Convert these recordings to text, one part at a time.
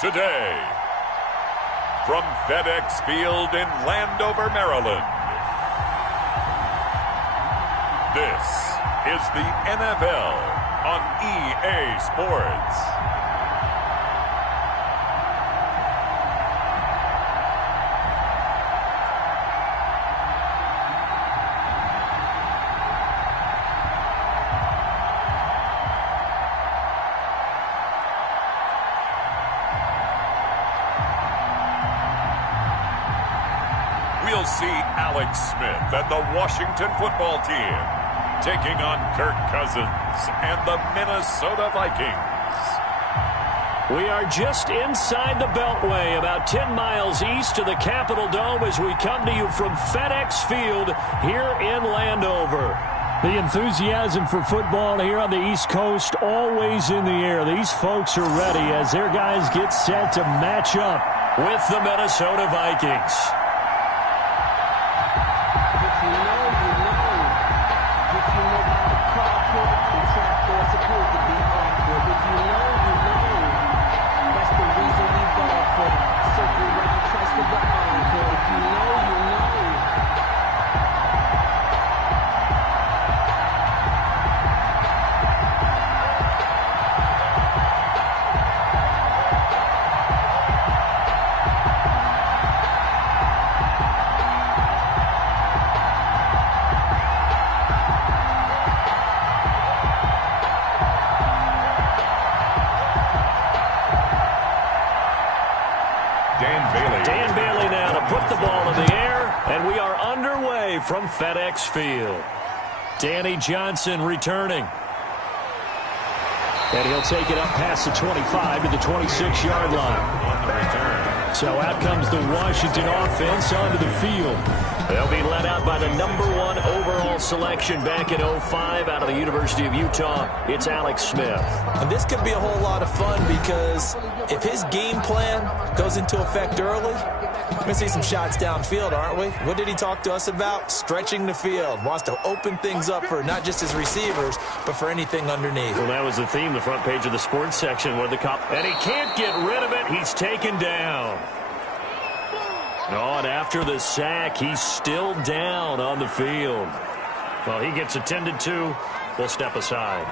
today. From FedEx Field in Landover, Maryland, this is the NFL on EA Sports. We'll see Alex Smith and the Washington football team taking on Kirk Cousins and the Minnesota Vikings. We are just inside the Beltway, about 10 miles east of the Capitol Dome as we come to you from FedEx Field here in Landover. The enthusiasm for football here on the East Coast always in the air. These folks are ready as their guys get set to match up with the Minnesota Vikings. Dan Bailey now to put the ball in the air, and we are underway from FedEx Field. Danny Johnson returning. And he'll take it up past the 25 to the 26-yard line. On the return. So out comes the Washington offense onto the field. They'll be led out by the #1 overall selection back in 2005 out of the University of Utah. It's Alex Smith. And this could be a whole lot of fun because if his game plan goes into effect early, we're going to see some shots downfield, aren't we? What did he talk to us about? Stretching the field. Wants to open things up for not just his receivers, but for anything underneath. Well, that was the theme, the front page of the sports section where the cop, and he can't get rid of it. He's taken down. Oh, and after the sack, he's still down on the field. Well, he gets attended to. We'll step aside.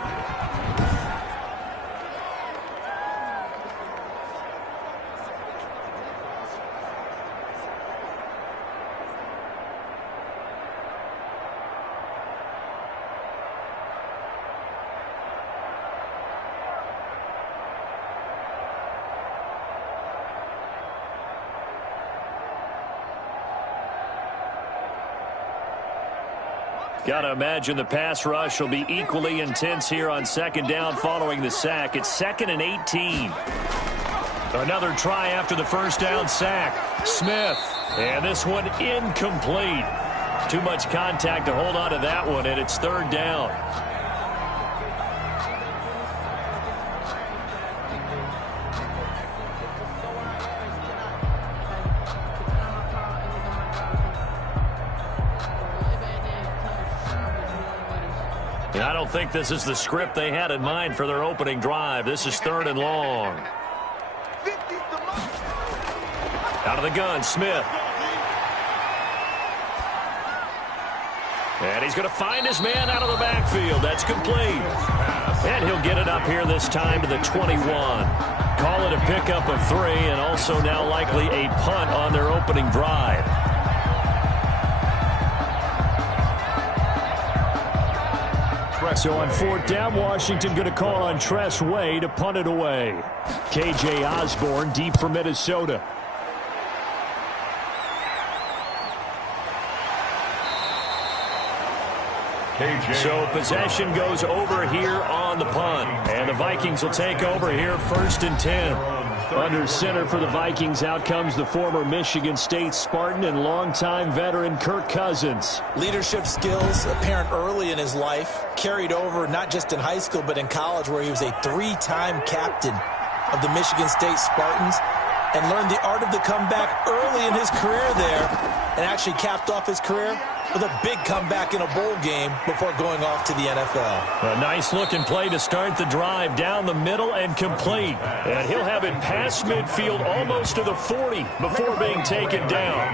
Got to imagine the pass rush will be equally intense here on second down following the sack. It's 2nd and 18. Another try after the first down sack. Smith. And this one incomplete. Too much contact to hold on to that one, and it's 3rd down. I don't think this is the script they had in mind for their opening drive. This is 3rd and long. Out of the gun, Smith. And he's going to find his man out of the backfield. That's complete. And he'll get it up here this time to the 21. Call it a pickup of 3, and also now likely a punt on their opening drive. So on 4th down, Washington going to call on Tress Way to punt it away. K.J. Osborne deep for Minnesota. So possession goes over here on the punt. And the Vikings will take over here 1st and 10. Under center for the Vikings, out comes the former Michigan State Spartan and longtime veteran Kirk Cousins. Leadership skills apparent early in his life, carried over not just in high school but in college, where he was a 3-time captain of the Michigan State Spartans. and learned the art of the comeback early in his career there, and actually capped off his career with a big comeback in a bowl game before going off to the NFL. A nice looking play to start the drive down the middle and complete. And he'll have it past midfield almost to the 40 before being taken down.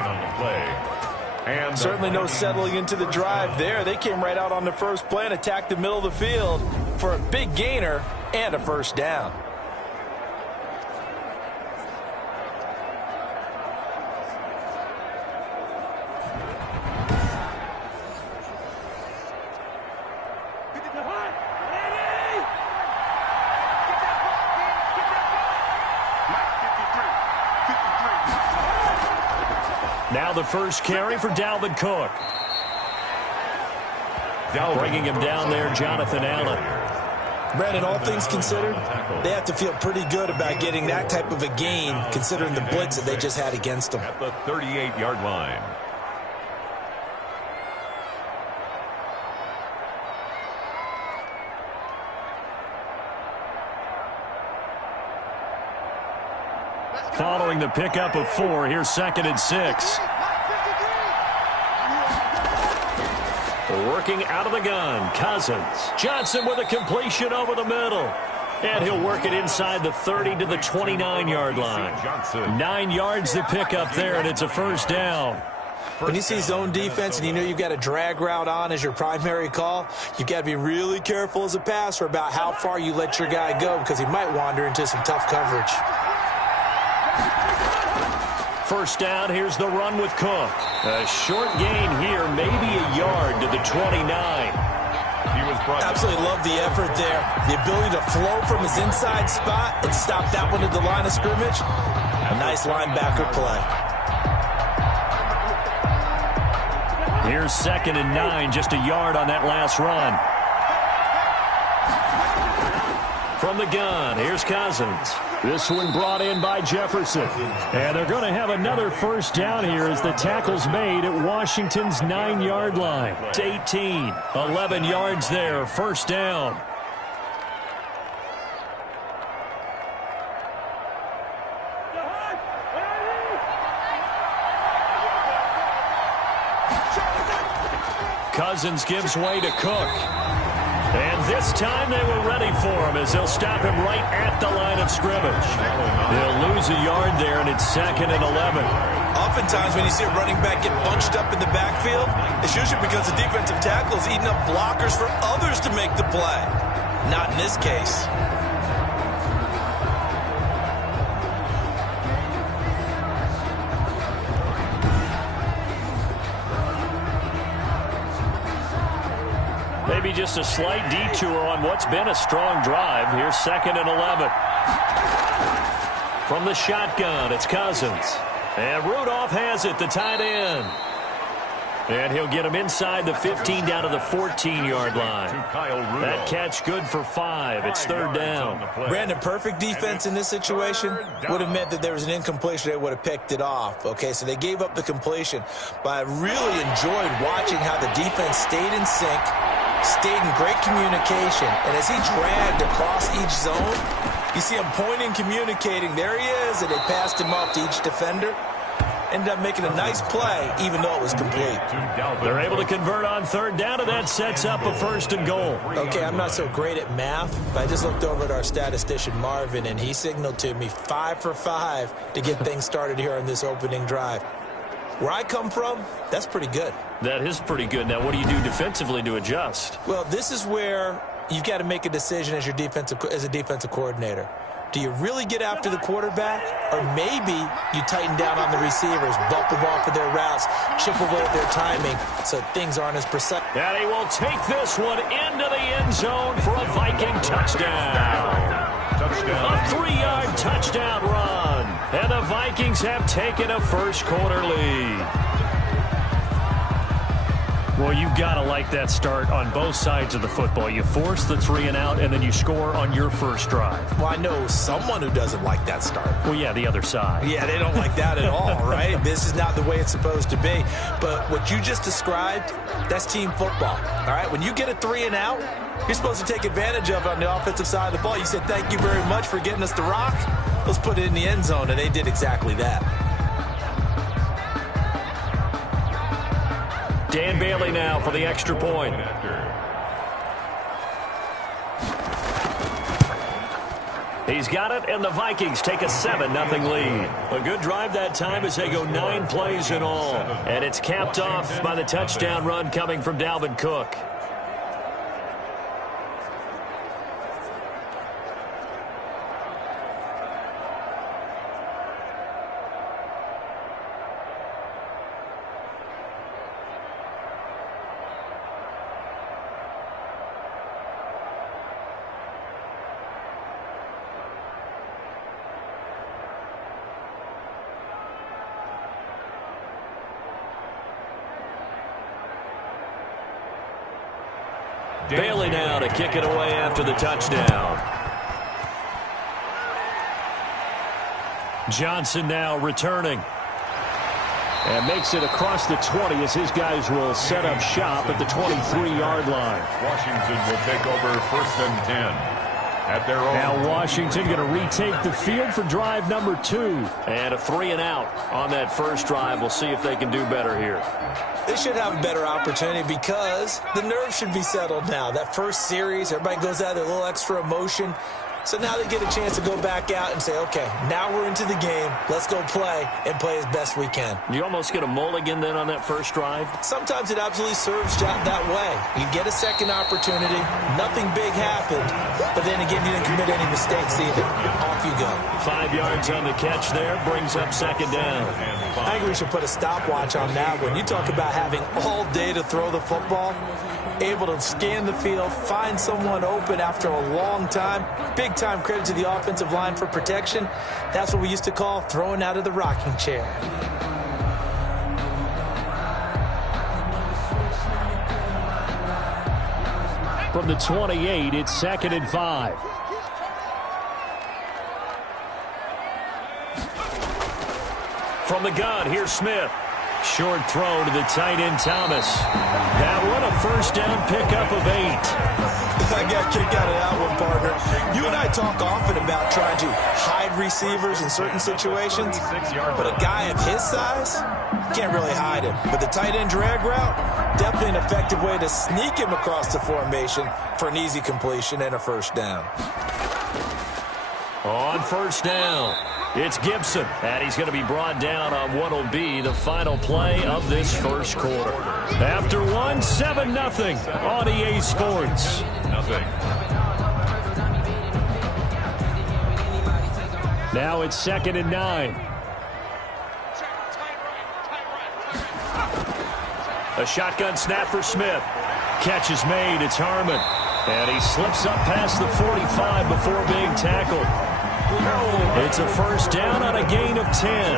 And certainly no settling into the drive there. They came right out on the first play and attacked the middle of the field for a big gainer and a first down. Now the first carry for Dalvin Cook. Bringing him down there, Jonathan Allen. Brandon, all things considered, they have to feel pretty good about getting that type of a gain, considering the blitz that they just had against them. At the 38-yard line. Following the pickup of 4, here's 2nd and 6. Working out of the gun, Cousins. Johnson with a completion over the middle. And he'll work it inside the 30 to the 29-yard line. 9 yards the pickup there, and it's a first down. When you see zone defense and you know you've got a drag route on as your primary call, you've got to be really careful as a passer about how far you let your guy go because he might wander into some tough coverage. First down, here's the run with Cook. A short gain here, maybe a yard to the 29. Absolutely love the effort there. The ability to flow from his inside spot and stop that one at the line of scrimmage. A nice linebacker play. Here's 2nd and 9, just a yard on that last run. From the gun, here's Cousins. This one brought in by Jefferson. And they're going to have another first down here as the tackle's made at Washington's 9-yard line. It's 18, 11 yards there, first down. Cousins gives way to Cook. And this time they were ready for him as they'll stop him right at the line of scrimmage. They'll lose a yard there, and it's 2nd and 11. Oftentimes when you see a running back get bunched up in the backfield, it's usually because the defensive tackle is eating up blockers for others to make the play. Not in this case. Maybe just a slight detour on what's been a strong drive. Here's 2nd and 11. From the shotgun, it's Cousins. And Rudolph has it, the tight end. And he'll get him inside the 15 down to the 14-yard line. That catch good for 5. It's 3rd down. Brandon, perfect defense in this situation would have meant that there was an incompletion. They would have picked it off. Okay, so they gave up the completion. But I really enjoyed watching how the defense stayed in sync, stayed in great communication. And as he dragged across each zone, you see him pointing, communicating. There he is, and they passed him off to each defender. Ended up making a nice play, even though it was complete. They're able to convert on 3rd down, and that sets up a 1st and goal. Okay, I'm not so great at math, but I just looked over at our statistician, Marvin, and he signaled to me 5 for 5 to get things started here on this opening drive. Where I come from, that's pretty good. That is pretty good. Now, what do you do defensively to adjust? Well, this is where you've got to make a decision as a defensive coordinator. Do you really get after the quarterback, or maybe you tighten down on the receivers, bump them off of their routes, chip away at their timing so things aren't as precise? And he will take this one into the end zone for a Viking touchdown. A 3-yard touchdown run. And the Vikings have taken a first-quarter lead. Well, you've got to like that start on both sides of the football. You force the 3 and out, and then you score on your first drive. Well, I know someone who doesn't like that start. Well, yeah, the other side. Yeah, they don't like that at all, right? This is not the way it's supposed to be. But what you just described, that's team football, all right? When you get a 3 and out, you're supposed to take advantage of it on the offensive side of the ball. You said, thank you very much for getting us the rock. let's put it in the end zone, and they did exactly that. Dan Bailey now for the extra point. He's got it, and the Vikings take a 7-0 lead. A good drive that time as they go 9 plays in all. And it's capped off by the touchdown run coming from Dalvin Cook. Bailey now to kick it away after the touchdown. Johnson now returning. And makes it across the 20 as his guys will set up shop at the 23-yard line. Washington will take over 1st and 10. At their own. Now Washington going to retake the field for drive number 2. And a 3-and-out on that first drive. We'll see if they can do better here. They should have a better opportunity because the nerves should be settled now. That first series, everybody goes out with a little extra emotion. So now they get a chance to go back out and say, okay, now we're into the game. Let's go play and play as best we can. You almost get a mulligan then on that first drive? Sometimes it absolutely serves that way. You get a second opportunity. Nothing big happened. But then again, you didn't commit any mistakes either. Off you go. 5 yards on the catch there. Brings up 2nd down. I think we should put a stopwatch on that one. You talk about having all day to throw the football. Able to scan the field, find someone open after a long time. Big time credit to the offensive line for protection. That's what we used to call throwing out of the rocking chair. From the 28, it's 2nd and 5. From the gun, here's Smith. Short throw to the tight end, Thomas. That one, a first down pickup of 8. I got kicked out of that one, partner. You and I talk often about trying to hide receivers in certain situations, but a guy of his size, can't really hide him. But the tight end drag route, definitely an effective way to sneak him across the formation for an easy completion and a first down. On first down, it's Gibson, and he's going to be brought down on what will be the final play of this first quarter. After one, 7-0 on EA Sports. Now it's 2nd and 9. A shotgun snap for Smith. Catch is made. It's Harmon. And he slips up past the 45 before being tackled. It's a first down on a gain of 10.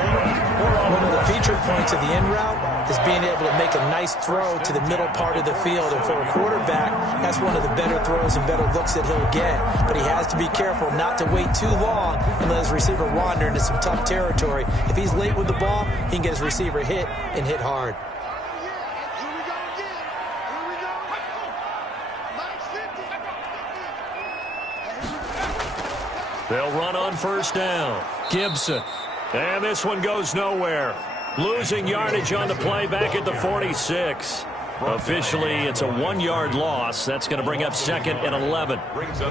One of the feature points of the in route is being able to make a nice throw to the middle part of the field. And for a quarterback, that's one of the better throws and better looks that he'll get. But he has to be careful not to wait too long and let his receiver wander into some tough territory. If he's late with the ball, he can get his receiver hit and hit hard. They'll run on first down. Gibson. And this one goes nowhere. Losing yardage on the play back at the 46. Officially, it's a 1-yard loss. That's going to bring up 2nd and 11.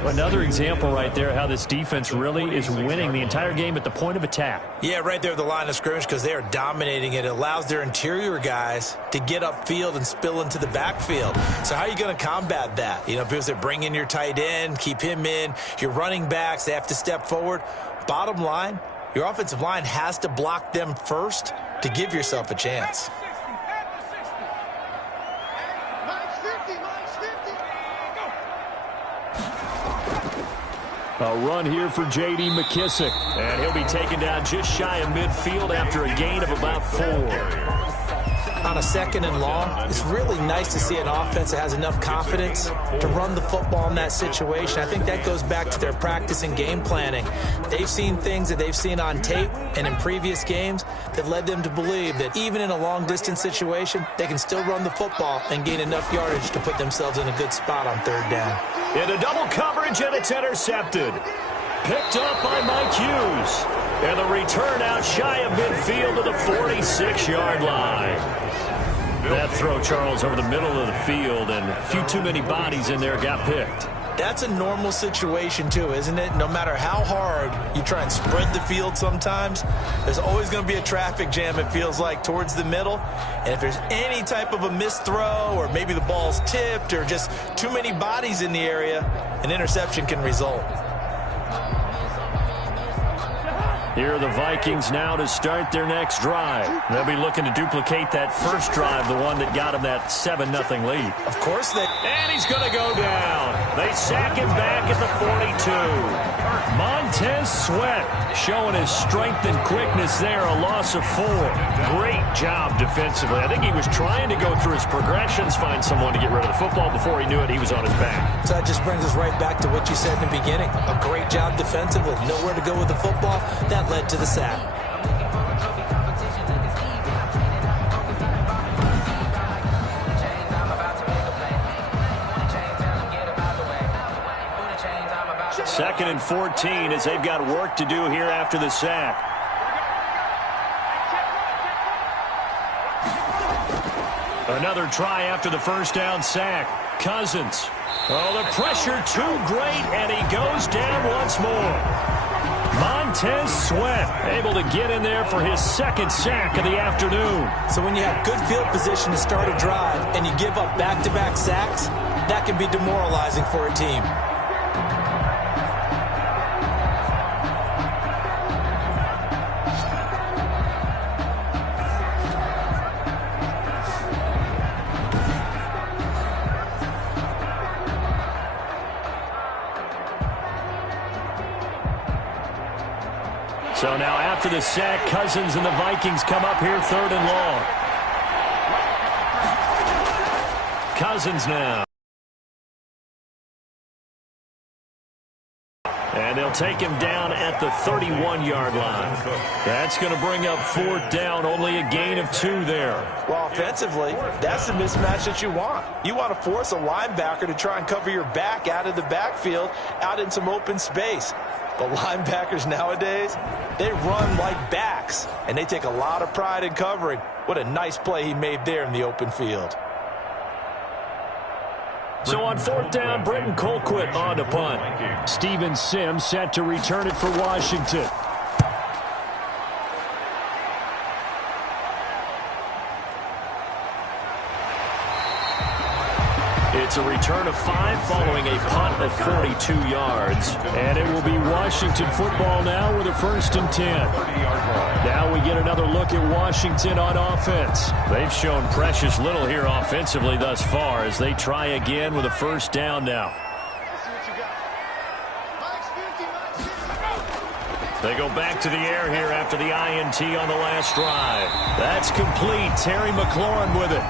Another example right there how this defense really is winning the entire game at the point of attack. Yeah, right there at the line of scrimmage because they are dominating it. It allows their interior guys to get upfield and spill into the backfield. So how are you going to combat that? You know, because they bring in your tight end, keep him in. Your running backs, they have to step forward. Bottom line, your offensive line has to block them first to give yourself a chance. A run here for J.D. McKissick. And he'll be taken down just shy of midfield after a gain of about 4. On a 2nd and long, it's really nice to see an offense that has enough confidence to run the football in that situation. I think that goes back to their practice and game planning. They've seen things that they've seen on tape and in previous games that led them to believe that even in a long-distance situation, they can still run the football and gain enough yardage to put themselves in a good spot on 3rd down. Into double coverage, and it's intercepted. Picked up by Mike Hughes. And the return out shy of midfield to the 46-yard line. That throw, Charles, over the middle of the field, and a few too many bodies in there got picked. That's a normal situation, too, isn't it? No matter how hard you try and spread the field sometimes, there's always going to be a traffic jam, it feels like, towards the middle. And if there's any type of a missed throw, or maybe the ball's tipped, or just too many bodies in the area, an interception can result. Here are the Vikings now to start their next drive. They'll be looking to duplicate that first drive, the one that got them that 7-0 lead. Of course they... And he's going to go down. They sack him back at the 42. Montez Sweat showing his strength and quickness there, a loss of 4. Great job defensively. I think he was trying to go through his progressions, find someone to get rid of the football. Before he knew it, he was on his back. So that just brings us right back to what you said in the beginning. A great job defensively. Nowhere to go with the football. That led to the sack. Second and 14 as they've got work to do here after the sack. Another try after the first down sack. Cousins. Oh, the pressure too great, and he goes down once more. Montez Sweat able to get in there for his second sack of the afternoon. So when you have good field position to start a drive and you give up back-to-back sacks, that can be demoralizing for a team. So now after the sack, Cousins and the Vikings come up here 3rd and long. Cousins now. And they'll take him down at the 31-yard line. That's going to bring up 4th down, only a gain of 2 there. Well, offensively, that's the mismatch that you want. You want to force a linebacker to try and cover your back out of the backfield, out in some open space. But linebackers nowadays, they run like backs, and they take a lot of pride in covering. What a nice play he made there in the open field. So on 4th down, Britton Colquitt on to punt. Steven Sims set to return it for Washington. It's a return of 5 following a punt of 42 yards. And it will be Washington football now with a 1st and 10. Now we get another look at Washington on offense. They've shown precious little here offensively thus far as they try again with a 1st down now. They go back to the air here after the INT on the last drive. That's complete. Terry McLaurin with it.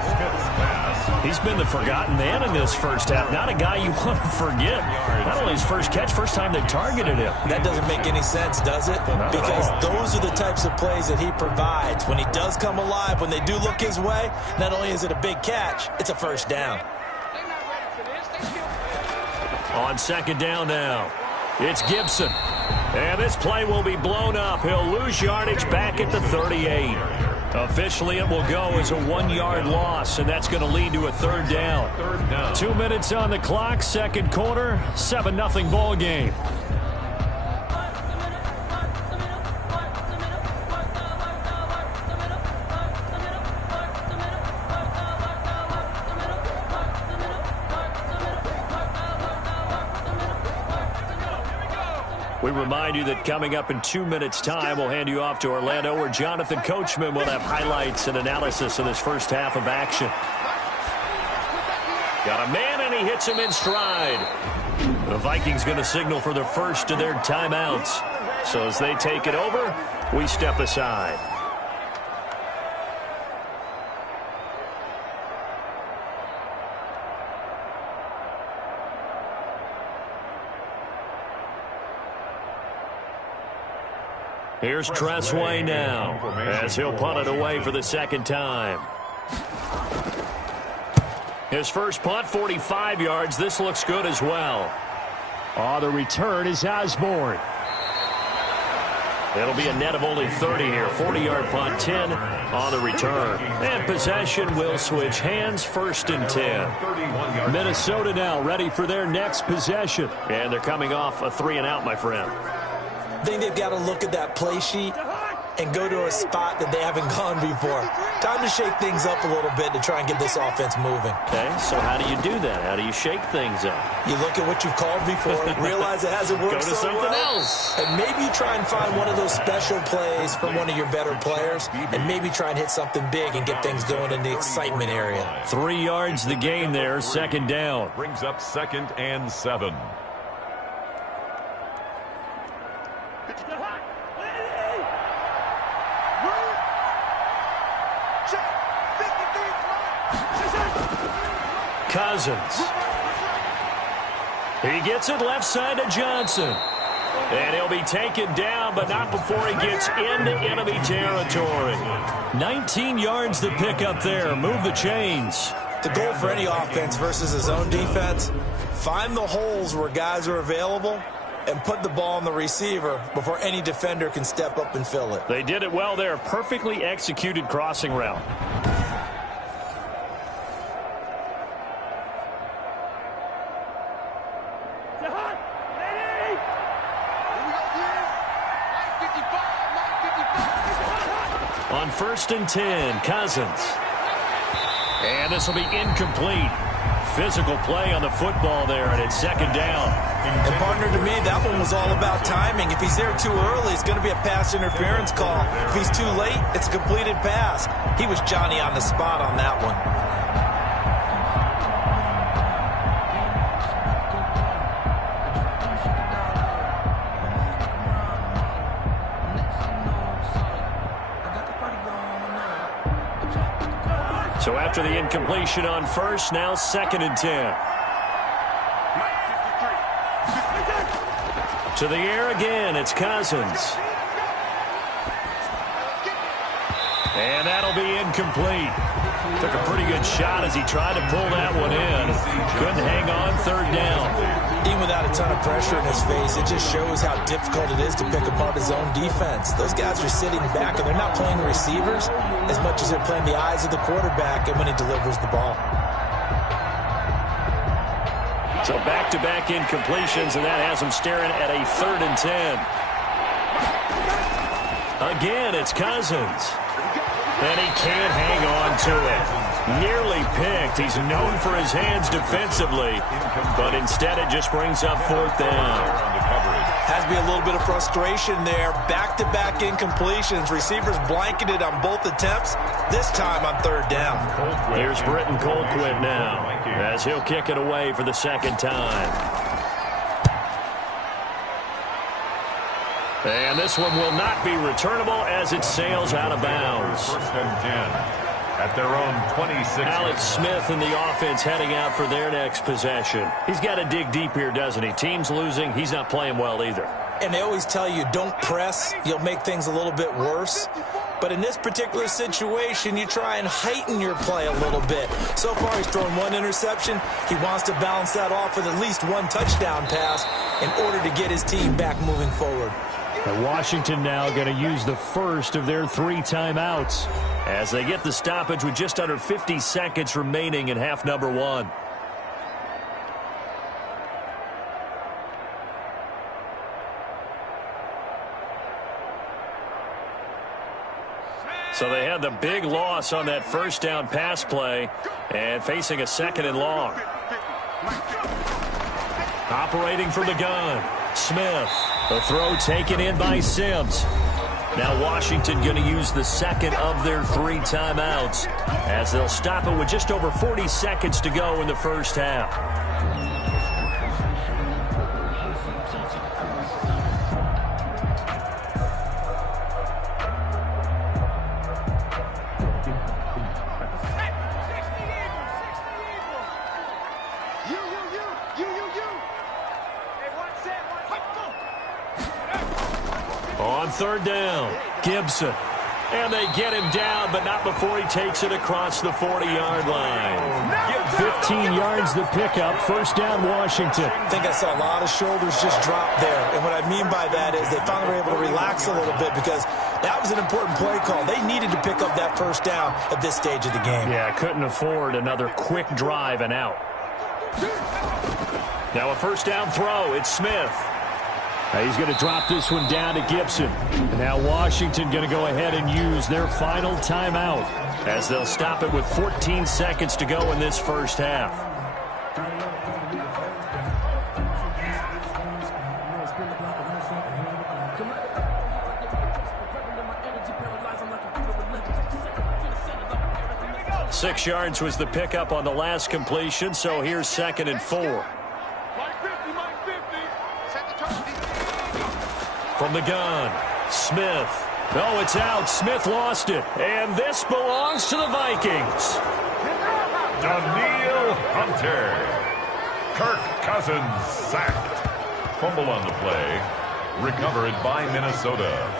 He's been the forgotten man in this first half. Not a guy you want to forget. Not only his first catch, first time they've targeted him. That doesn't make any sense, does it? Because those are the types of plays that he provides. When he does come alive, when they do look his way, not only is it a big catch, it's a 1st down. On 2nd down now, it's Gibson. And this play will be blown up. He'll lose yardage back at the 38. Officially, it will go as a 1-yard loss, and that's going to lead to a 3rd down. 2 minutes on the clock, 2nd quarter, 7-0 ball game. We remind you that coming up in 2 minutes' time, we'll hand you off to Orlando, where Jonathan Coachman will have highlights and analysis of this first half of action. Got a man, and he hits him in stride. The Vikings going to signal for the first of their timeouts. So as they take it over, we step aside. Here's Tressway now as he'll punt it away for the 2nd time. His first punt, 45 yards. This looks good as well. The return is Osborne. It'll be a net of only 30 here. 40-yard punt, 10 on the return. And possession will switch hands, 1st and 10. Minnesota now ready for their next possession. And they're coming off a 3-and-out, my friend. I think they've got to look at that play sheet and go to a spot that they haven't gone before. Time to shake things up a little bit to try and get this offense moving. Okay, so how do you do that? How do you shake things up? You look at what you've called before, realize it hasn't worked Go to so something well, else. and maybe try and find one of those special plays from one of your better players, and maybe try and hit something big and get things going in the excitement area. 3 yards the gain there, 2nd down. Brings up 2nd and 7. Cousins. He gets it left side to Johnson. And he'll be taken down, but not before he gets into enemy territory. 19 yards to pick up there. Move the chains. The goal for any offense versus his own defense, find the holes where guys are available and put the ball on the receiver before any defender can step up and fill it. They did it well there. Perfectly executed crossing route. On 1st and 10, Cousins. And this will be incomplete. Physical play on the football there, and it's 2nd down. And partner, to me, that one was all about timing. If he's there too early, it's going to be a pass interference call. If he's too late, it's a completed pass. He was Johnny on the spot on that one. So after the incompletion on 1st, now 2nd and 10. To the air again, it's Cousins. And that'll be incomplete. Took a pretty good shot as he tried to pull that one in. Couldn't hang on, 3rd down. Even without a ton of pressure in his face, it just shows how difficult it is to pick apart his own defense. Those guys are sitting back, and they're not playing receivers as much as they're playing the eyes of the quarterback and when he delivers the ball. So back-to-back incompletions, and that has him staring at a 3rd and 10. Again, it's Cousins. And he can't hang on to it. Nearly picked. He's known for his hands defensively, but instead it just brings up 4th down. Has to be a little bit of frustration there. Back-to-back incompletions. Receivers blanketed on both attempts, this time on 3rd down. Here's Britton Colquitt now, as he'll kick it away for the 2nd time. And this one will not be returnable as it sails out of bounds. 1st and 10 at their own 26. Alex Smith and the offense heading out for their next possession. He's got to dig deep here, doesn't he? Team's losing. He's not playing well either. And they always tell you, don't press. You'll make things a little bit worse. But in this particular situation, you try and heighten your play a little bit. So far, he's thrown 1 interception. He wants to balance that off with at least 1 touchdown pass in order to get his team back moving forward. And Washington now going to use the first of their 3 timeouts as they get the stoppage with just under 50 seconds remaining in half number 1. So they had the big loss on that 1st down pass play and facing a 2nd and long. Operating from the gun, Smith. The throw taken in by Sims. Now Washington going to use the 2nd of their 3 timeouts as they'll stop it with just over 40 seconds to go in the 1st half. On 3rd down, Gibson. And they get him down, but not before he takes it across the 40-yard line. 15 yards the pickup. First down, Washington. I think I saw a lot of shoulders just drop there. And what I mean by that is they finally were able to relax a little bit because that was an important play call. They needed to pick up that first down at this stage of the game. Yeah, couldn't afford another quick drive and out. Now a first down throw. It's Smith. He's going to drop this one down to Gibson. And now Washington going to go ahead and use their final timeout, as they'll stop it with 14 seconds to go in this first half. Six yards was the pickup on the last completion, so here's 2nd and 4. From the gun, Smith. Oh, it's out. Smith lost it. And this belongs to the Vikings. Daniil Hunter. Kirk Cousins sacked. Fumble on the play. Recovered by Minnesota.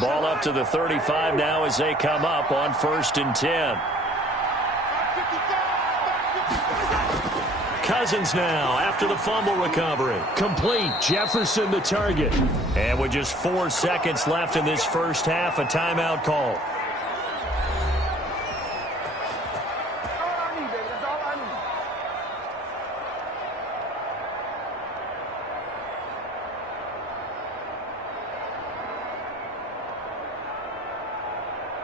Ball up to the 35 now as they come up on 1st and 10. Cousins now after the fumble recovery. Complete. Jefferson the target. And with just 4 seconds left in this first half, a timeout call.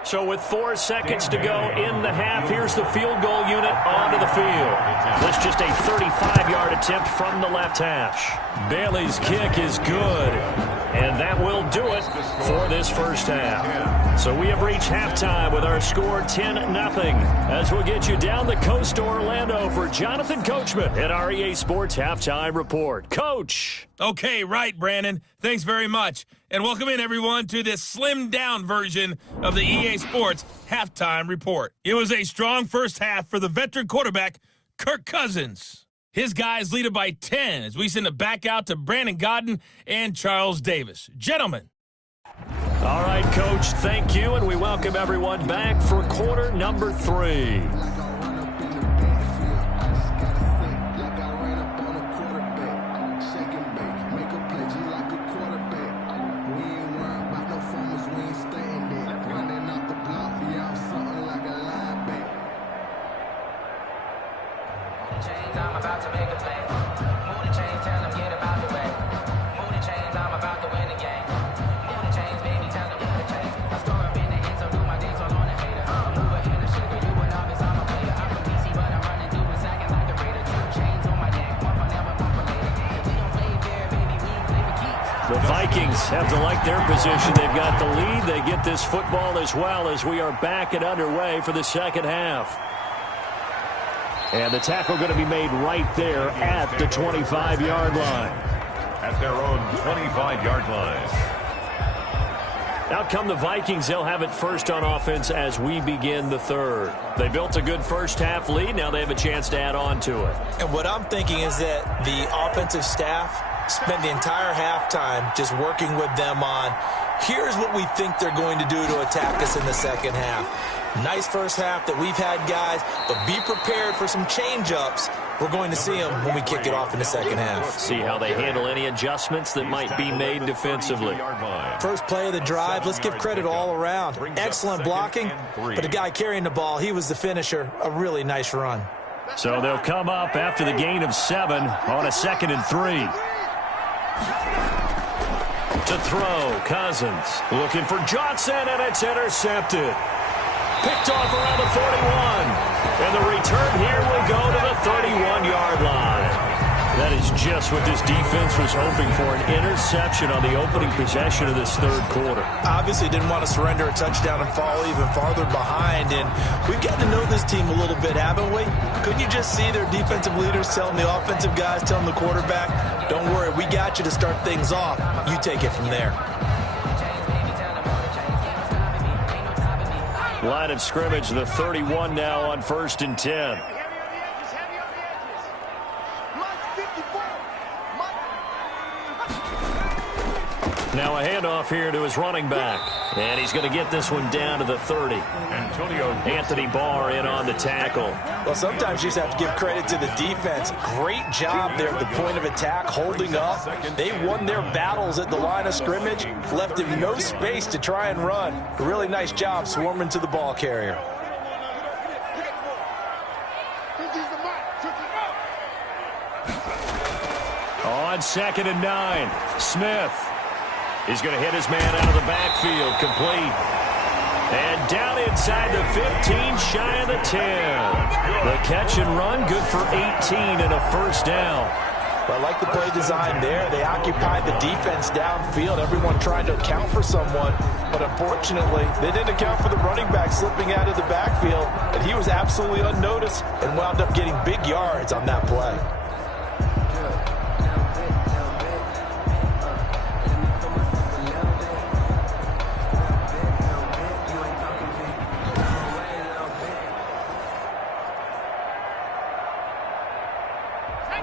So with 4 seconds to go in the half, here's the field goal unit onto the field. That's just a 35-yard attempt from the left hash. Bailey's kick is good, and that will do it for this first half. So we have reached halftime with our score 10-0, as we'll get you down the coast to Orlando for Jonathan Coachman at our EA Sports Halftime Report. Coach. Okay, right, Brandon. Thanks very much. And welcome in, everyone, to this slimmed-down version of the EA Sports Halftime Report. It was a strong first half for the veteran quarterback, Kirk Cousins. His guys lead it by 10 as we send it back out to Brandon Godden and Charles Davis. Gentlemen. All right, Coach, thank you, and we welcome everyone back for quarter number 3. The Vikings have to like their position. They've got the lead. They get this football as well as we are back and underway for the second half. And the tackle going to be made right there at the 25-yard line. At their own 25-yard line. Out come the Vikings. They'll have it first on offense as we begin the third. They built a good first half lead. Now they have a chance to add on to it. And what I'm thinking is that the offensive staff spent the entire halftime just working with them on, here's what we think they're going to do to attack us in the second half. Nice first half that we've had, guys, but be prepared for some change-ups. We're going to see them when we kick it off in the second half. See how they handle any adjustments that might be made defensively. First play of the drive, let's give credit all around. Excellent blocking, but the guy carrying the ball, he was the finisher. A really nice run. So they'll come up after the gain of 7 on a 2nd and 3. To throw, Cousins looking for Johnson, and it's intercepted. Picked off around the 41. And the return here will go to the 31-yard line. That is just what this defense was hoping for, an interception on the opening possession of this third quarter. Obviously didn't want to surrender a touchdown and fall even farther behind. And we've gotten to know this team a little bit, haven't we? Couldn't you just see their defensive leaders telling the offensive guys, telling the quarterback, don't worry, we got you to start things off. You take it from there. Line of scrimmage, the 31 now on 1st and 10. Now a handoff here to his running back. And he's going to get this one down to the 30. Anthony Barr in on the tackle. Well, sometimes you just have to give credit to the defense. Great job there at the point of attack, holding up. They won their battles at the line of scrimmage, left him no space to try and run. A really nice job swarming to the ball carrier. On 2nd and 9, Smith. He's going to hit his man out of the backfield, complete. And down inside the 15, shy of the 10. The catch and run, good for 18 and a first down. Well, I like the play design there. They occupied the defense downfield, everyone trying to account for someone. But unfortunately, they didn't account for the running back slipping out of the backfield. And he was absolutely unnoticed and wound up getting big yards on that play.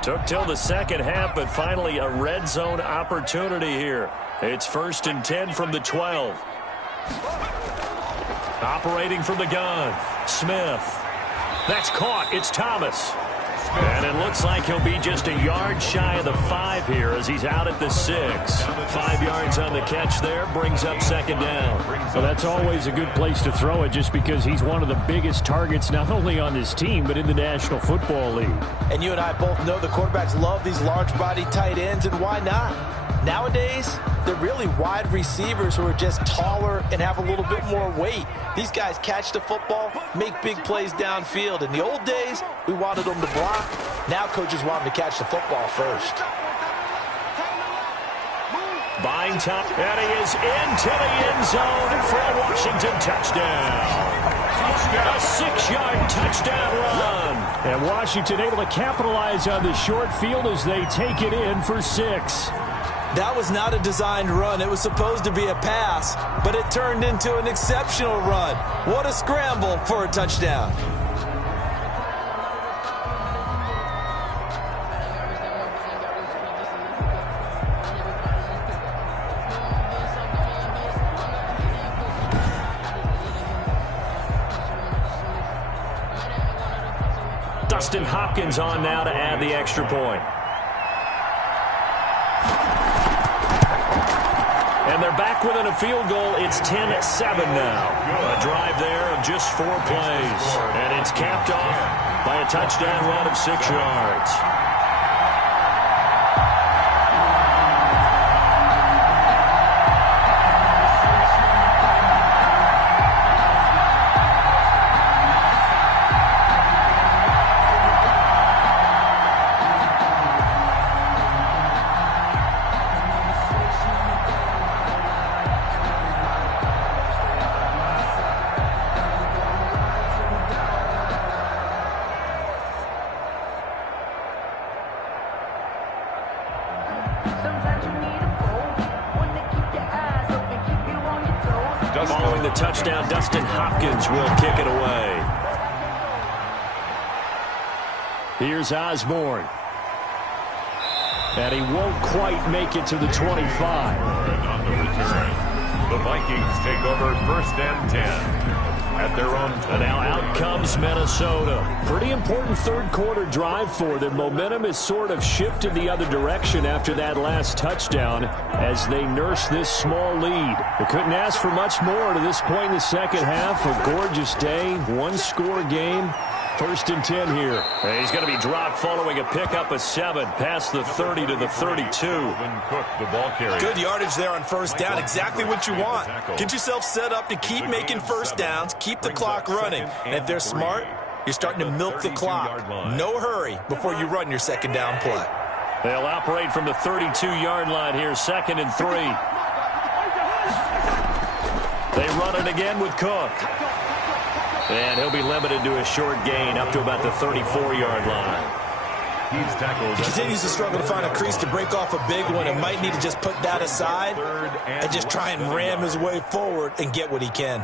Took till the second half, but finally a red zone opportunity here. It's 1st and 10 from the 12. Operating from the gun, Smith. That's caught. It's Thomas. And it looks like he'll be just a yard shy of the 5 here as he's out at the 6. 5 yards on the catch there, brings up 2nd down. Well, that's always a good place to throw it just because he's one of the biggest targets not only on this team but in the National Football League. And you and I both know the quarterbacks love these large-body tight ends, and why not? Nowadays, they're really wide receivers who are just taller and have a little bit more weight. These guys catch the football, make big plays downfield. In the old days, we wanted them to block. Now coaches want them to catch the football first. Buying time, and he is into the end zone for a Washington touchdown. A 6-yard touchdown run. And Washington able to capitalize on the short field as they take it in for 6. That was not a designed run. It was supposed to be a pass, but it turned into an exceptional run. What a scramble for a touchdown. Dustin Hopkins on now to add the extra point. And they're back within a field goal. It's 10-7 now. A drive there of just 4 plays. And it's capped off by a touchdown run of 6 yards. Following the touchdown, Dustin Hopkins will kick it away. Here's Osborne. And he won't quite make it to the 25. On the return, the Vikings take over 1st and 10 at their own 20. And now out comes Minnesota. Pretty important third-quarter drive for them. Momentum has sort of shifted the other direction after that last touchdown as they nurse this small lead. They couldn't ask for much more to this point in the second half. A gorgeous day, one-score game. 1st and 10 here. And he's going to be dropped following a pickup of 7 past the 30 to the 32. Good yardage there on 1st down. Exactly what you want. Get yourself set up to keep making 1st downs, keep the clock running. And if they're smart, you're starting to milk the clock. No hurry before you run your 2nd down play. They'll operate from the 32-yard line here, 2nd and 3. They run it again with Cook. And he'll be limited to a short gain up to about the 34-yard line. He's tackled. He continues to struggle to find a crease to break off a big one and might need to just put that aside and just try and ram his way forward and get what he can.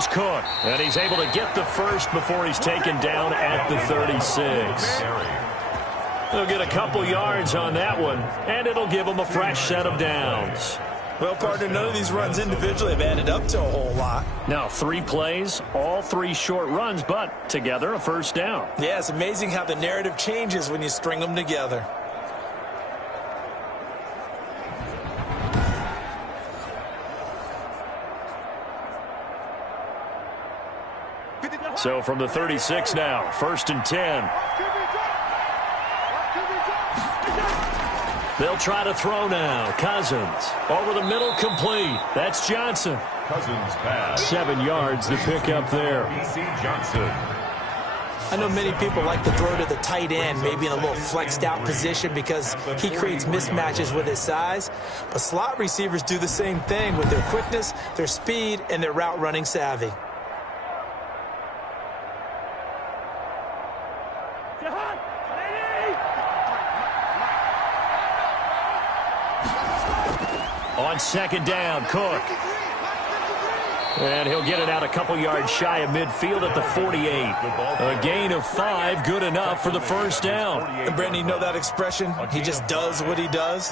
Here's Cook, and he's able to get the first before he's taken down at the 36. They'll get a couple yards on that one, and it'll give them a fresh set of downs. Well, partner, none of these runs individually have added up to a whole lot. Now, 3 plays, all 3 short runs, but together a first down. Yeah, it's amazing how the narrative changes when you string them together. So from the 36 now, 1st and 10. They'll try to throw now. Cousins over the middle, complete. That's Johnson. Cousins pass. 7 yards to pick up there. B.C. Johnson. I know many people like to throw to the tight end, maybe in a little flexed out position because he creates mismatches with his size. But slot receivers do the same thing with their quickness, their speed, and their route running savvy. On 2nd down, Cook. And he'll get it out a couple yards shy of midfield at the 48. A gain of 5, good enough for the first down. And Brandon, you know that expression? He just does what he does.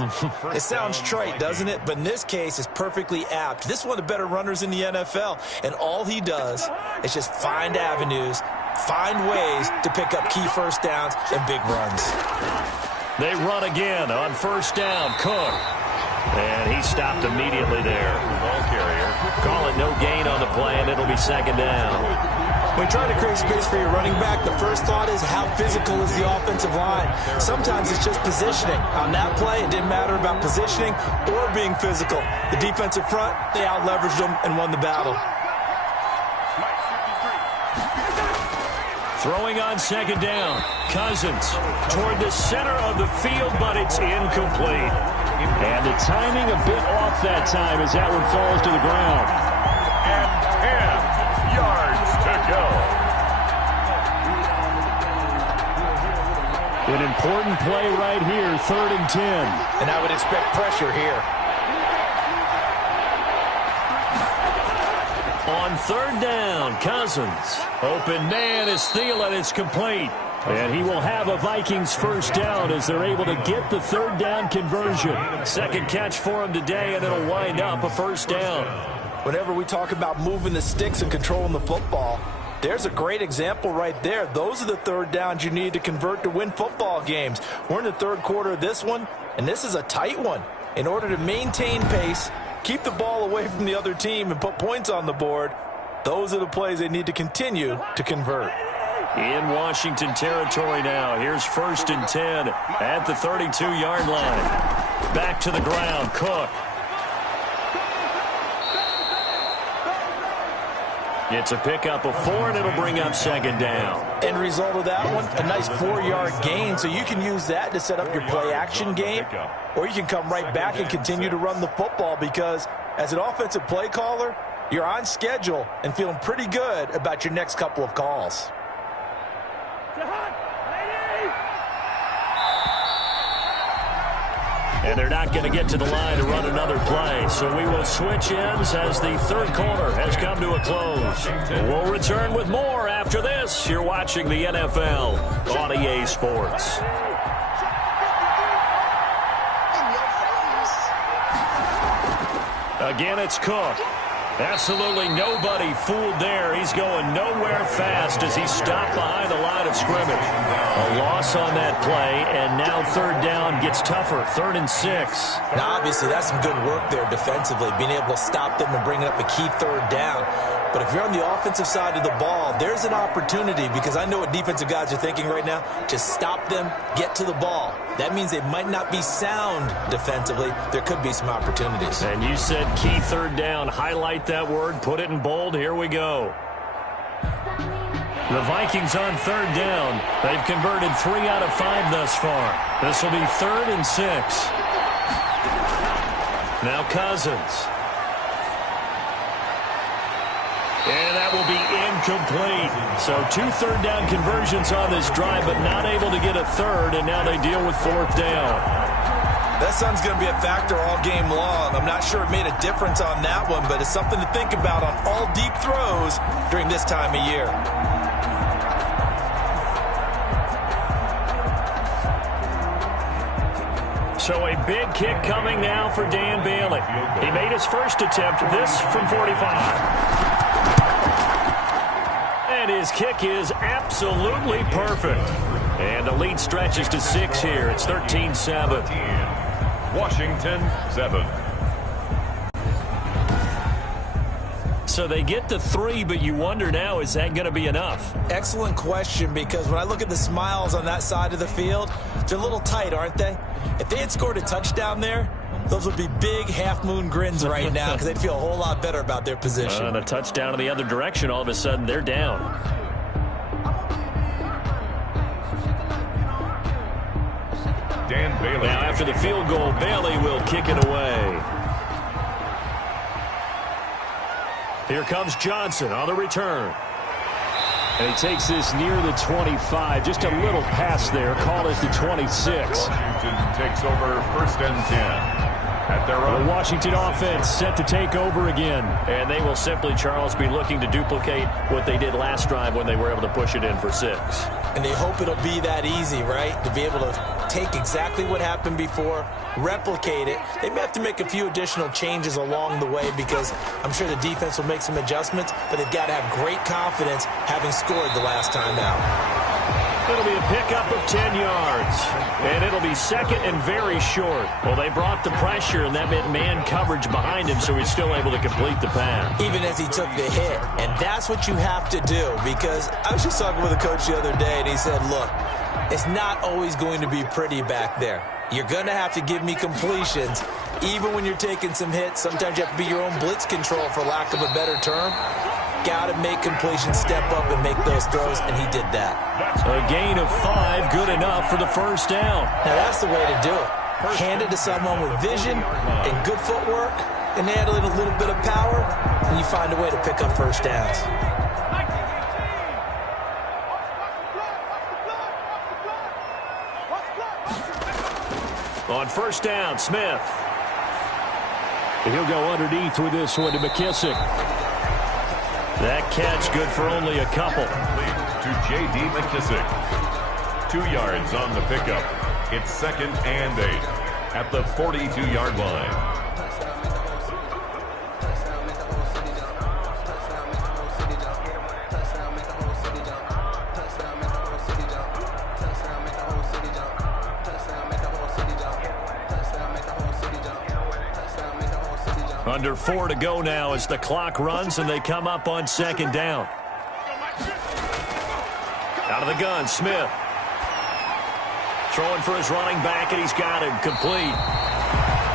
It sounds trite, doesn't it? But in this case, it's perfectly apt. This is one of the better runners in the NFL. And all he does is just find avenues, find ways to pick up key first downs and big runs. They run again on 1st down, Cook. And he stopped immediately there. Ball carrier. Call it no gain on the play, and it'll be 2nd down. When trying to create space for your running back, the first thought is how physical is the offensive line. Sometimes it's just positioning. On that play, it didn't matter about positioning or being physical. The defensive front, they out-leveraged them and won the battle. Throwing on 2nd down. Cousins toward the center of the field, but it's incomplete. And the timing a bit off that time as that one falls to the ground. And 10 yards to go. An important play right here, 3rd and 10. And I would expect pressure here. On 3rd down, Cousins. Open man is Thielen. It's complete. And he will have a Vikings first down as they're able to get the 3rd down conversion. 2nd catch for him today, and it'll wind up a first down. Whenever we talk about moving the sticks and controlling the football, there's a great example right there. Those are the 3rd downs you need to convert to win football games. We're in the 3rd quarter of this one, and this is a tight one. In order to maintain pace, keep the ball away from the other team, and put points on the board, those are the plays they need to continue to convert. In Washington territory now. Here's 1st and 10 at the 32-yard line. Back to the ground, Cook. It's a pickup of 4, and it'll bring up 2nd down. End result of that one, a nice 4-yard gain, so you can use that to set up your play-action game, or you can come right back and continue to run the football because as an offensive play caller, you're on schedule and feeling pretty good about your next couple of calls. And they're not going to get to the line to run another play. So we will switch ends as the 3rd quarter has come to a close. We'll return with more after this. You're watching the NFL on EA Sports. Again, it's Cook. Absolutely nobody fooled there. He's going nowhere fast as he stopped behind the line of scrimmage. A loss on that play, and now 3rd down gets tougher. 3rd and 6. Now, obviously, that's some good work there defensively, being able to stop them and bringing up a key 3rd down. But if you're on the offensive side of the ball, there's an opportunity because I know what defensive guys are thinking right now. Just stop them, get to the ball. That means they might not be sound defensively. There could be some opportunities. And you said key 3rd down. Highlight that word. Put it in bold. Here we go. The Vikings on 3rd down. They've converted 3 out of 5 thus far. This will be 3rd and 6. Now Cousins. And that will be incomplete. So 2 3rd down conversions on this drive, but not able to get a 3rd, and now they deal with 4th down. That sun's going to be a factor all game long. I'm not sure it made a difference on that one, but it's something to think about on all deep throws during this time of year. So a big kick coming now for Dan Bailey. He made his first attempt, this from 45. And his kick is absolutely perfect. And the lead stretches to 6 here. It's 13-7. Washington 7. So they get to 3, but you wonder now, is that going to be enough? Excellent question, because when I look at the smiles on that side of the field, they're a little tight, aren't they? If they had scored a touchdown there, those would be big half-moon grins right now because they'd feel a whole lot better about their position. And a touchdown in the other direction, all of a sudden they're down. Dan Bailey. Now after the field goal, Bailey will kick it away. Here comes Johnson on the return. And he takes this near the 25. Just a little pass there. Call it the 26. Washington takes over 1st and 10. At their own. The Washington offense set to take over again. And they will simply, Charles, be looking to duplicate what they did last drive when they were able to push it in for 6. And they hope it'll be that easy, right? To be able to take exactly what happened before, replicate it. They may have to make a few additional changes along the way because I'm sure the defense will make some adjustments, but they've got to have great confidence having scored the last time out. It'll be a pickup of 10 yards. And it'll be 2nd and very short. Well, they brought the pressure, and that meant man coverage behind him, so he's still able to complete the pass. Even as he took the hit. And that's what you have to do, because I was just talking with a coach the other day, and he said, look, it's not always going to be pretty back there. You're going to have to give me completions. Even when you're taking some hits, sometimes you have to be your own blitz control, for lack of a better term. Got to make completions, step up and make those throws, and he did that. A gain of 5, good enough for the first down. Now that's the way to do it. Hand it to someone with vision and good footwork, and add a little bit of power, and you find a way to pick up first downs. On first down, Smith. He'll go underneath with this one to McKissick. That catch good for only a couple. To J.D. McKissick. 2 yards on the pickup. It's 2nd and 8 at the 42-yard line. Under 4 to go now as the clock runs and they come up on 2nd down. Out of the gun, Smith. Throwing for his running back, and he's got it complete.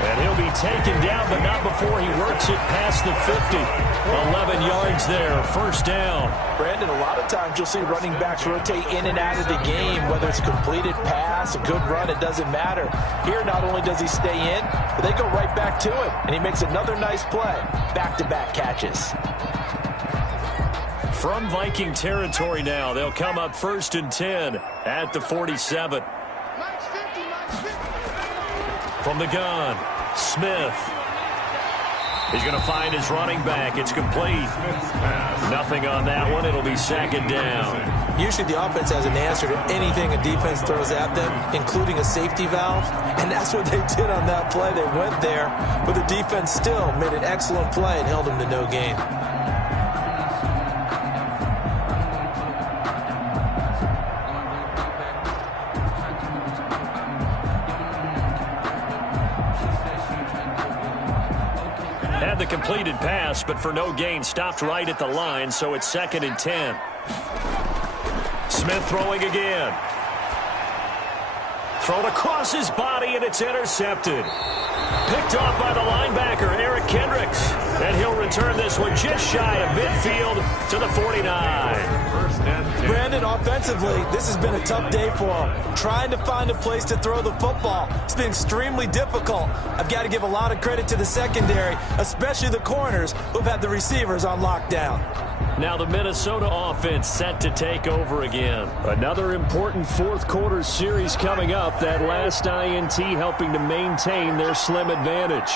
And he'll be taken down, but not before he works it past the 50. 11 yards there, first down. Brandon, a lot of times you'll see running backs rotate in and out of the game, whether it's a completed pass, a good run, it doesn't matter. Here, not only does he stay in, but they go right back to him, and he makes another nice play. Back-to-back catches. From Viking territory now, they'll come up 1st and 10 at the 47. From the gun, Smith. He's going to find his running back. It's complete. Nothing on that one. It'll be 2nd down. Usually the offense has an answer to anything a defense throws at them, including a safety valve, and that's what they did on that play. They went there, but the defense still made an excellent play and held them to no gain. Had the completed pass, but for no gain, stopped right at the line, so it's 2nd and 10. Smith throwing again. Thrown across his body, and it's intercepted. Picked off by the linebacker, Eric Kendricks. And he'll return this one just shy of midfield to the 49. Brandon, offensively, this has been a tough day for him. Trying to find a place to throw the football. It's been extremely difficult. I've got to give a lot of credit to the secondary, especially the corners who've had the receivers on lockdown. Now the Minnesota offense set to take over again. Another important fourth quarter series coming up. That last INT helping to maintain their slim advantage.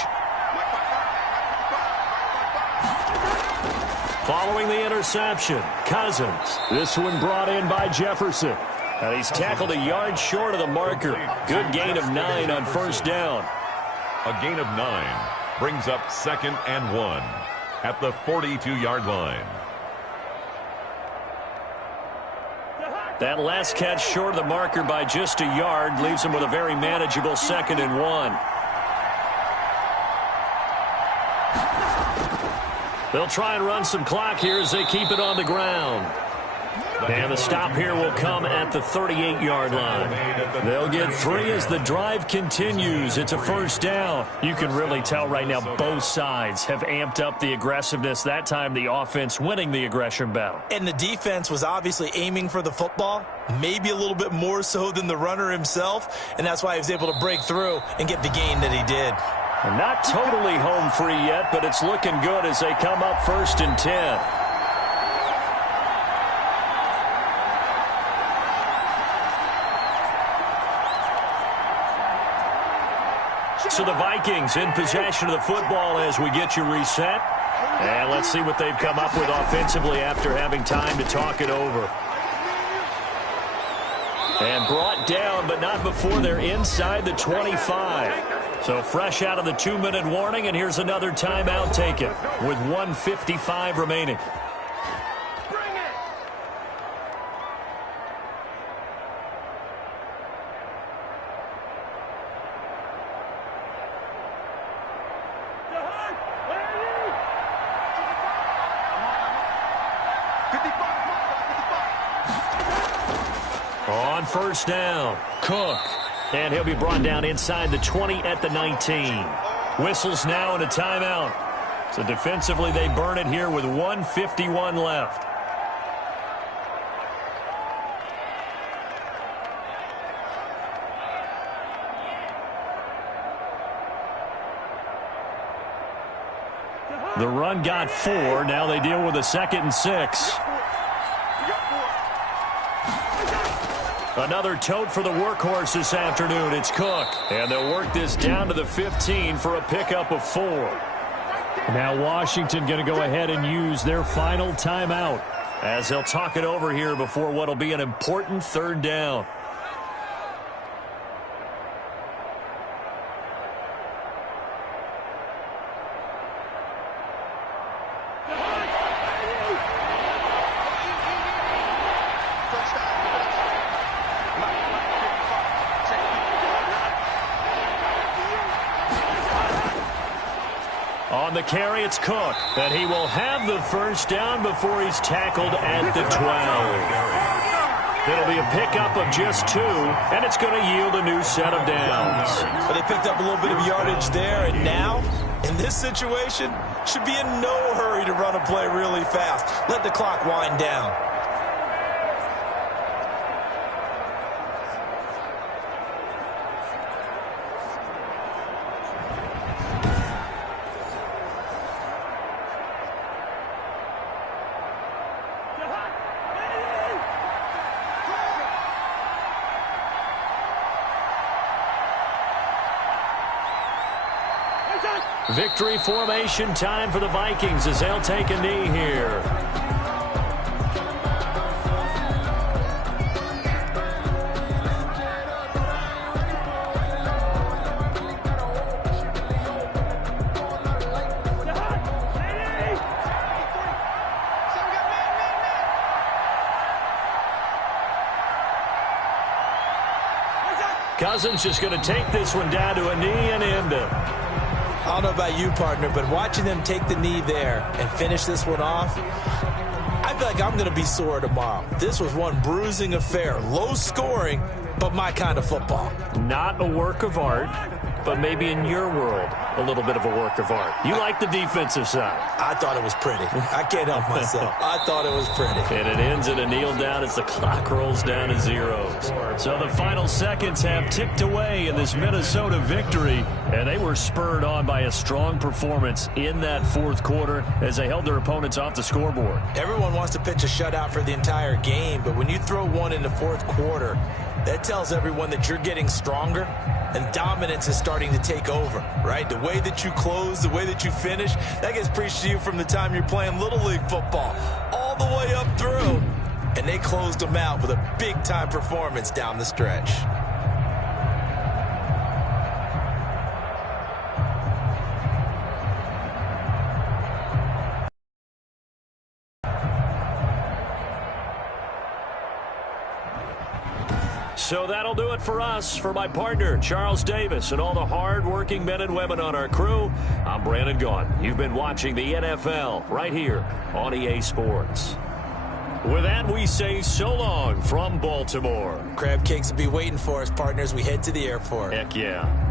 Following the interception, Cousins. This one brought in by Jefferson. And he's tackled a yard short of the marker. Good gain of 9 on first down. A gain of 9 brings up 2nd and 1 at the 42-yard line. That last catch short of the marker by just a yard leaves him with a very manageable 2nd and 1. They'll try and run some clock here as they keep it on the ground. And the stop here will come at the 38-yard line. They'll get 3 as the drive continues. It's a first down. You can really tell right now both sides have amped up the aggressiveness. That time the offense winning the aggression battle. And the defense was obviously aiming for the football, maybe a little bit more so than the runner himself, and that's why he was able to break through and get the gain that he did. And not totally home free yet, but it's looking good as they come up 1st and 10. So the Vikings in possession of the football as we get you reset. And let's see what they've come up with offensively after having time to talk it over. And brought down, but not before they're inside the 25. So fresh out of the 2-minute warning, and here's another timeout taken with 1:55 remaining. On first down, Cook. And he'll be brought down inside the 20 at the 19. Whistles now and a timeout. So defensively they burn it here with 1:51 left. The run got 4. Now they deal with a 2nd and 6. Another tote for the workhorse this afternoon. It's Cook. And they'll work this down to the 15 for a pickup of 4. Now Washington going to go ahead and use their final timeout as they'll talk it over here before what will be an important 3rd down. On the carry, it's Cook. And he will have the first down before he's tackled at the 12. It'll be a pickup of just 2, and it's going to yield a new set of downs. But they picked up a little bit of yardage there, and now, in this situation, should be in no hurry to run a play really fast. Let the clock wind down. Victory formation time for the Vikings as they'll take a knee here. Cousins just going to take this one down to a knee and end it. I don't know about you, partner, but watching them take the knee there and finish this one off, I feel like I'm going to be sore tomorrow. This was one bruising affair. Low scoring, but my kind of football. Not a work of art, but maybe in your world, a little bit of a work of art. You like the defensive side. I thought it was pretty. I can't help myself. I thought it was pretty. And it ends in a kneel down as the clock rolls down to zeros. So the final seconds have ticked away in this Minnesota victory, and they were spurred on by a strong performance in that fourth quarter as they held their opponents off the scoreboard. Everyone wants to pitch a shutout for the entire game, but when you throw one in the fourth quarter, that tells everyone that you're getting stronger and dominance is starting to take over, right? The way that you close, the way that you finish, that gets preached to you from the time you're playing Little League football all the way up through. And they closed them out with a big-time performance down the stretch. So that'll do it for us. For my partner, Charles Davis, and all the hard-working men and women on our crew, I'm Brandon Gaughan. You've been watching the NFL right here on EA Sports. With that, we say so long from Baltimore. Crab cakes will be waiting for us, partners. We head to the airport. Heck yeah.